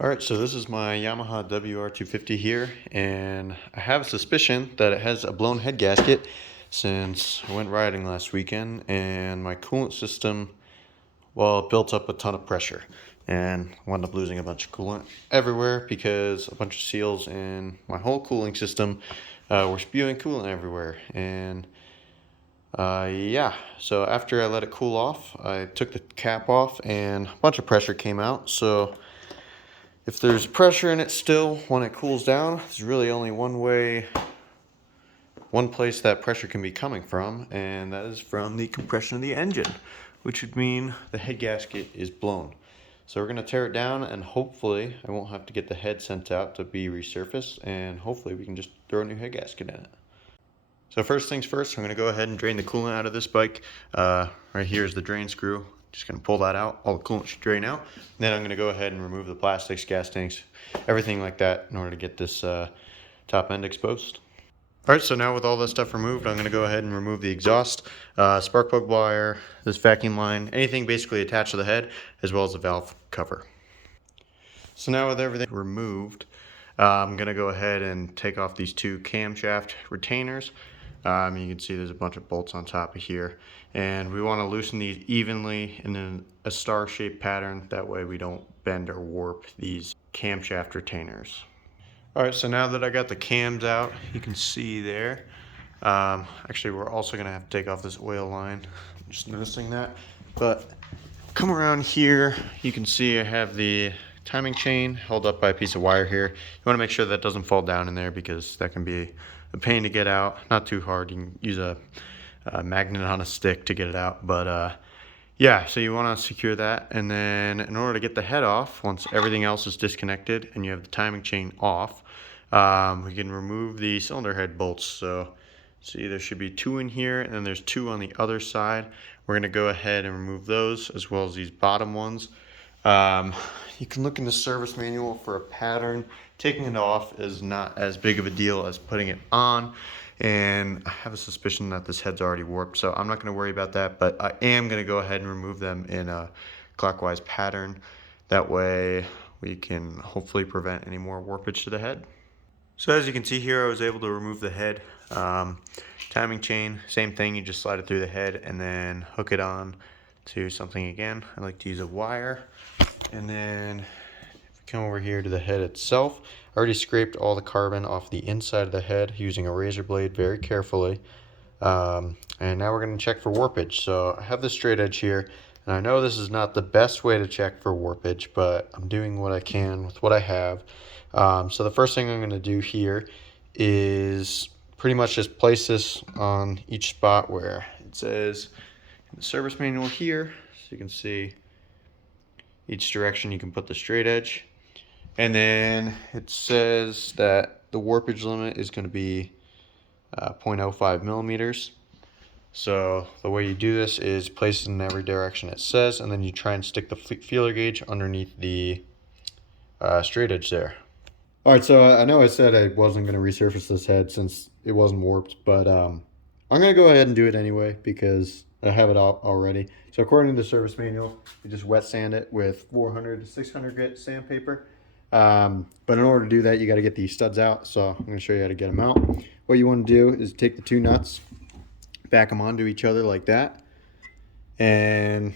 Alright, so this is my Yamaha WR250 here, and I have a suspicion that it has a blown head gasket since I went riding last weekend, and my coolant system, well, it built up a ton of pressure, and wound up losing a bunch of coolant everywhere because a bunch of seals in my whole cooling system were spewing coolant everywhere. And yeah, so after I let it cool off, I took the cap off, and a bunch of pressure came out. So if there's pressure in it still when it cools down, there's really only one place that pressure can be coming from, and that is from the compression of the engine, which would mean the head gasket is blown. So we're going to tear it down, and hopefully I won't have to get the head sent out to be resurfaced, and hopefully we can just throw a new head gasket in it. So first things first, I'm going to go ahead and drain the coolant out of this bike. Right here is the drain screw. Just going to pull that out. All the coolant should drain out. Then I'm going to go ahead and remove the plastics, gas tanks, everything like that in order to get this top end exposed. Alright, so now with all this stuff removed, I'm going to go ahead and remove the exhaust, spark plug wire, this vacuum line, anything basically attached to the head, as well as the valve cover. So now with everything removed, I'm going to go ahead and take off these two camshaft retainers. You can see there's a bunch of bolts on top of here, and we want to loosen these evenly in a star-shaped pattern. That way we don't bend or warp these camshaft retainers. Alright, so now that I got the cams out, you can see there. Actually, we're also going to have to take off this oil line. I'm just noticing that. But come around here, you can see I have the timing chain held up by a piece of wire here. You want to make sure that doesn't fall down in there because that can be a pain to get out. Not too hard. You can use a magnet on a stick to get it out. But yeah, so you want to secure that. And then in order to get the head off, once everything else is disconnected and you have the timing chain off, we can remove the cylinder head bolts. So see, there should be two in here, and then there's two on the other side. We're going to go ahead and remove those, as well as these bottom ones. You can look in the service manual for a pattern. Taking it off is not as big of a deal as putting it on, and I have a suspicion that this head's already warped, so I'm not going to worry about that, but I am going to go ahead and remove them in a clockwise pattern. That way we can hopefully prevent any more warpage to the head. So as you can see here, I was able to remove the head. Timing chain, same thing, you just slide it through the head and then hook it on to something again. I like to use a wire. And then if we come over here to the head itself, I already scraped all the carbon off the inside of the head using a razor blade very carefully. And now we're going to check for warpage. So I have the straight edge here, and I know this is not the best way to check for warpage, but I'm doing what I can with what I have. So the first thing I'm going to do here is pretty much just place this on each spot where it says in the service manual here, so you can see each direction you can put the straight edge. And then it says that the warpage limit is going to be 0.05 millimeters. So the way you do this is place it in every direction it says, and then you try and stick the feeler gauge underneath the straight edge there. Alright, so I know I said I wasn't going to resurface this head since it wasn't warped, but I'm going to go ahead and do it anyway because I have it out already. So according to the service manual, you just wet sand it with 400 to 600 grit sandpaper. But in order to do that, you got to get these studs out. So I'm going to show you how to get them out. What you want to do is take the two nuts, back them onto each other like that, and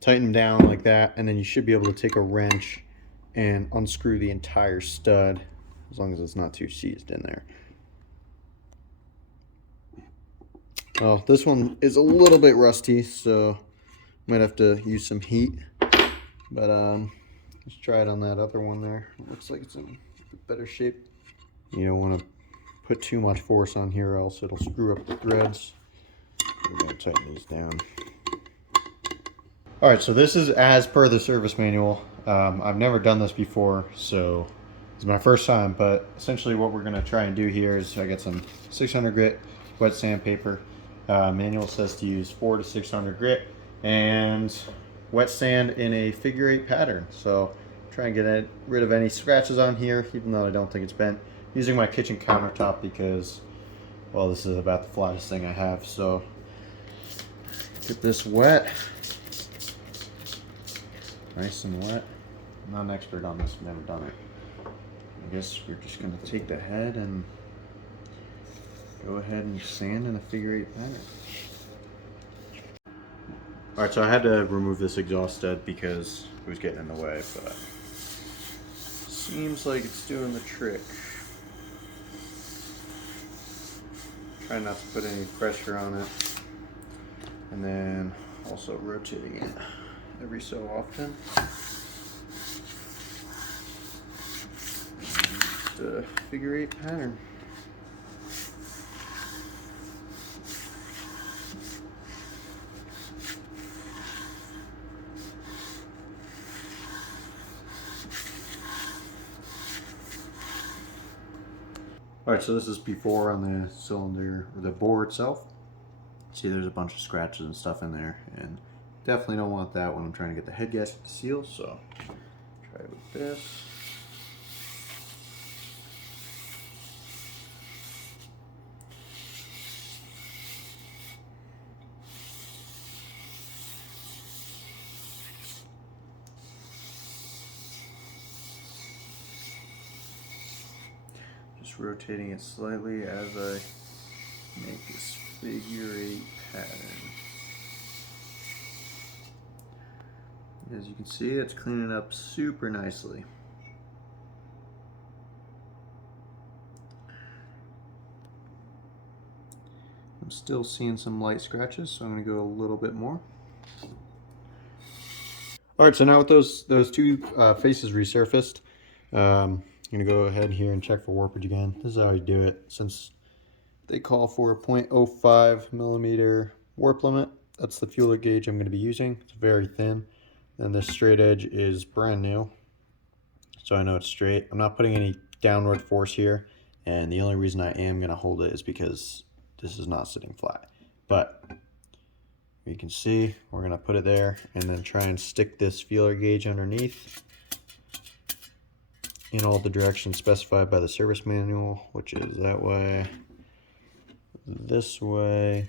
tighten them down like that. And then you should be able to take a wrench and unscrew the entire stud, as long as it's not too seized in there. Oh, this one is a little bit rusty, so might have to use some heat. But let's try it on that other one there. It looks like it's in better shape. You don't want to put too much force on here, else it'll screw up the threads. We're going to tighten these down. Alright, so this is as per the service manual. I've never done this before, so it's my first time, but essentially what we're going to try and do here is I got some 600 grit wet sandpaper. Manual says to use 400 to 600 grit and wet sand in a figure 8 pattern. So try and get rid of any scratches on here, even though I don't think it's bent. I'm using my kitchen countertop because, well, this is about the flattest thing I have. So get this wet, nice and wet. I'm not an expert on this, I've never done it. I guess we're just gonna take the head and go ahead and sand in a figure-8 pattern. Alright, so I had to remove this exhaust stud because it was getting in the way, but seems like it's doing the trick. Try not to put any pressure on it. And then also rotating it every so often. Just a figure-8 pattern. Alright, so this is before on the cylinder, or the bore itself. See, there's a bunch of scratches and stuff in there, and definitely don't want that when I'm trying to get the head gasket to seal, so try it with this. Just rotating it slightly as I make this figure-8 pattern. As you can see, it's cleaning up super nicely. I'm still seeing some light scratches, so I'm going to go a little bit more. Alright, so now with those two faces resurfaced, I'm going to go ahead here and check for warpage again. This is how I do it, since they call for a 0.05 millimeter warp limit. That's the fuel gauge I'm going to be using. It's very thin. And this straight edge is brand new, so I know it's straight. I'm not putting any downward force here, and the only reason I am going to hold it is because this is not sitting flat. But you can see we're going to put it there and then try and stick this feeler gauge underneath in all the directions specified by the service manual, which is that way, this way,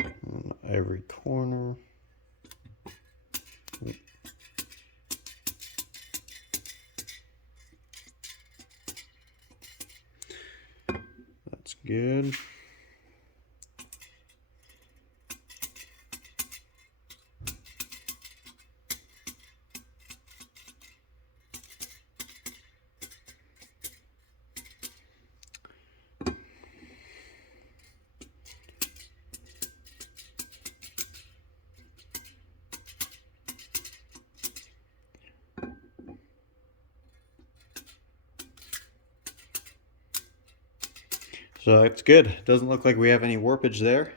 and every corner. That's good. So it's good. Doesn't look like we have any warpage there.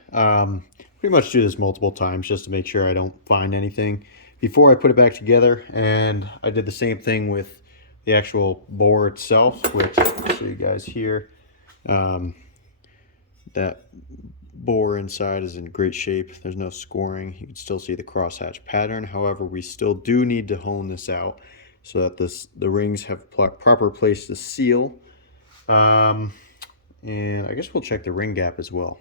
Pretty much do this multiple times just to make sure I don't find anything before I put it back together. And I did the same thing with the actual bore itself, which I'll show you guys here. That bore inside is in great shape. There's no scoring. You can still see the crosshatch pattern. However, we still do need to hone this out so that the rings have proper place to seal. And I guess we'll check the ring gap as well.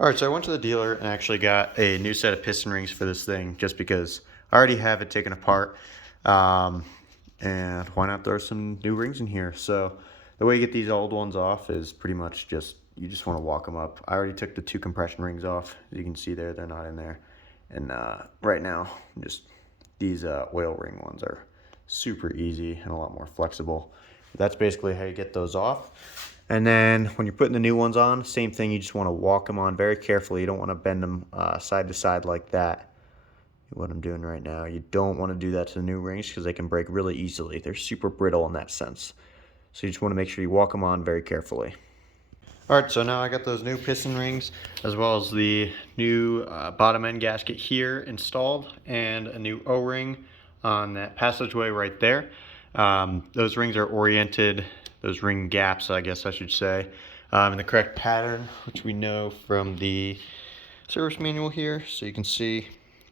Alright, so I went to the dealer and actually got a new set of piston rings for this thing just because I already have it taken apart. And why not throw some new rings in here? So the way you get these old ones off is pretty much just, you just want to walk them up. I already took the 2 compression rings off. As you can see there, they're not in there. And right now, just these oil ring ones are super easy and a lot more flexible. That's basically how you get those off. And then when you're putting the new ones on, same thing, you just want to walk them on very carefully. You don't want to bend them side to side like that. What I'm doing right now. You don't want to do that to the new rings because they can break really easily. They're super brittle in that sense. So you just want to make sure you walk them on very carefully. Alright, so now I got those new piston rings as well as the new bottom end gasket here installed and a new O-ring on that passageway right there. Those rings are oriented, those ring gaps I guess I should say, in the correct pattern, which we know from the service manual here. So you can see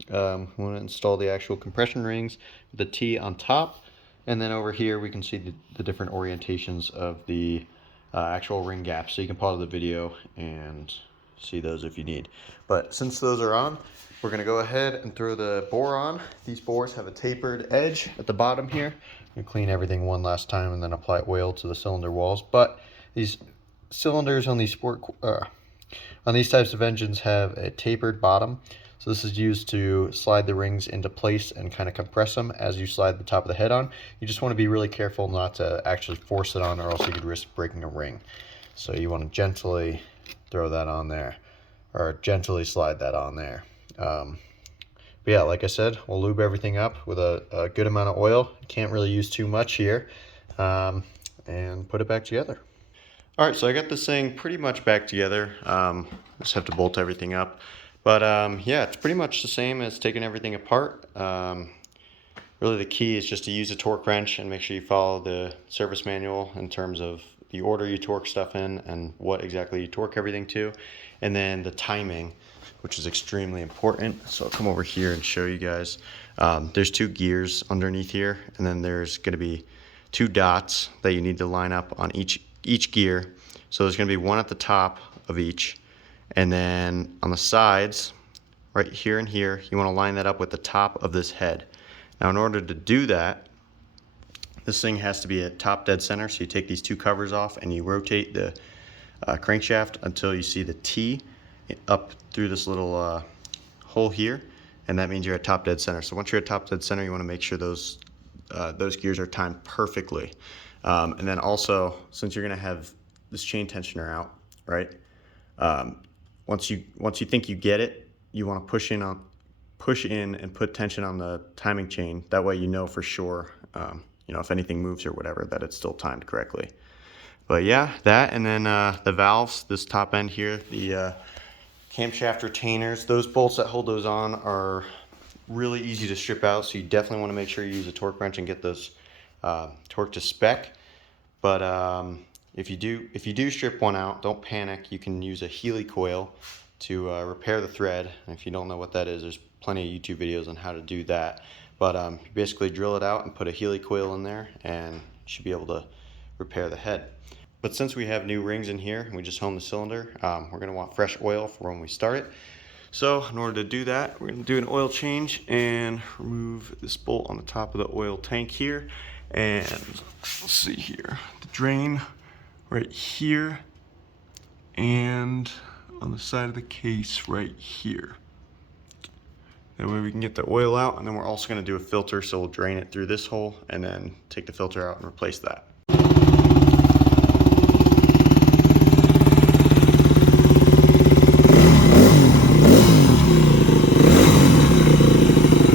we want to install the actual compression rings with the T on top, and then over here we can see the different orientations of the actual ring gaps. So you can pause the video and see those if you need. But since those are on, we're going to go ahead and throw the bore on. These bores have a tapered edge at the bottom here. I'm going to clean everything one last time and then apply oil to the cylinder walls. But these cylinders on these on these types of engines have a tapered bottom. So this is used to slide the rings into place and kind of compress them as you slide the top of the head on. You just want to be really careful not to actually force it on, or else you could risk breaking a ring. So you want to gently throw that on there, or gently slide that on there. But yeah, like I said, we'll lube everything up with a good amount of oil. You can't really use too much here, and put it back together. All right, so I got this thing pretty much back together. Just have to bolt everything up. But yeah, it's pretty much the same as taking everything apart. Really the key is just to use a torque wrench and make sure you follow the service manual in terms of the order you torque stuff in and what exactly you torque everything to. And then the timing, which is extremely important. So I'll come over here and show you guys. There's 2 gears underneath here, and then there's going to be 2 dots that you need to line up on each gear. So there's going to be one at the top of each, and then on the sides, right here and here, you want to line that up with the top of this head. Now in order to do that, this thing has to be at top dead center. So you take these 2 covers off and you rotate the crankshaft until you see the T up through this little hole here, and that means you're at top dead center. So once you're at top dead center, you want to make sure those gears are timed perfectly. And then also, since you're going to have this chain tensioner out, right? Once you think you get it, you want to push in and put tension on the timing chain. That way, you know for sure, if anything moves or whatever, that it's still timed correctly. But yeah, that, and then the valves, this top end here, the camshaft retainers, those bolts that hold those on are really easy to strip out. So you definitely want to make sure you use a torque wrench and get those torqued to spec. But if you do strip one out, don't panic. You can use a Healy coil to repair the thread. And if you don't know what that is, there's plenty of YouTube videos on how to do that. But you basically drill it out and put a Healy coil in there, and you should be able to repair the head. But since we have new rings in here and we just hone the cylinder, we're going to want fresh oil for when we start it. So in order to do that, we're going to do an oil change and remove this bolt on the top of the oil tank here. And let's see here, the drain right here, and on the side of the case right here. That way we can get the oil out, and then we're also going to do a filter, so we'll drain it through this hole and then take the filter out and replace that.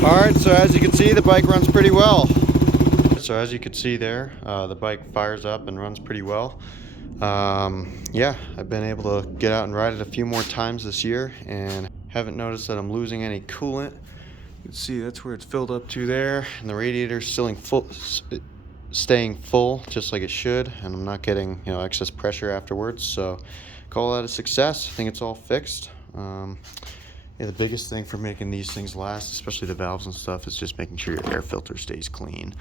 Alright, so as you can see, the bike runs pretty well. So as you can see there, the bike fires up and runs pretty well. Yeah, I've been able to get out and ride it a few more times this year and haven't noticed that I'm losing any coolant. You can see that's where it's filled up to there, and the radiator's staying full just like it should, and I'm not getting excess pressure afterwards. So call that a success. I think it's all fixed. Yeah, the biggest thing for making these things last, especially the valves and stuff, is just making sure your air filter stays clean.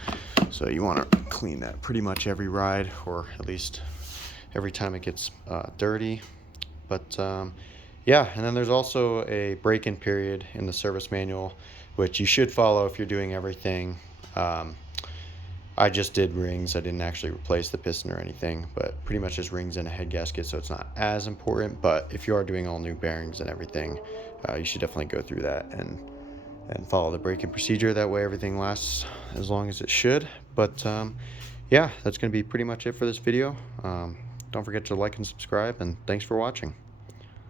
So you want to clean that pretty much every ride, or at least every time it gets dirty. But yeah, and then there's also a break-in period in the service manual, which you should follow if you're doing everything. I just did rings. I didn't actually replace the piston or anything, but pretty much just rings and a head gasket, so it's not as important. But if you are doing all new bearings and everything, you should definitely go through that and follow the break-in procedure. That way everything lasts as long as it should. But yeah, that's going to be pretty much it for this video. Don't forget to like and subscribe, and thanks for watching.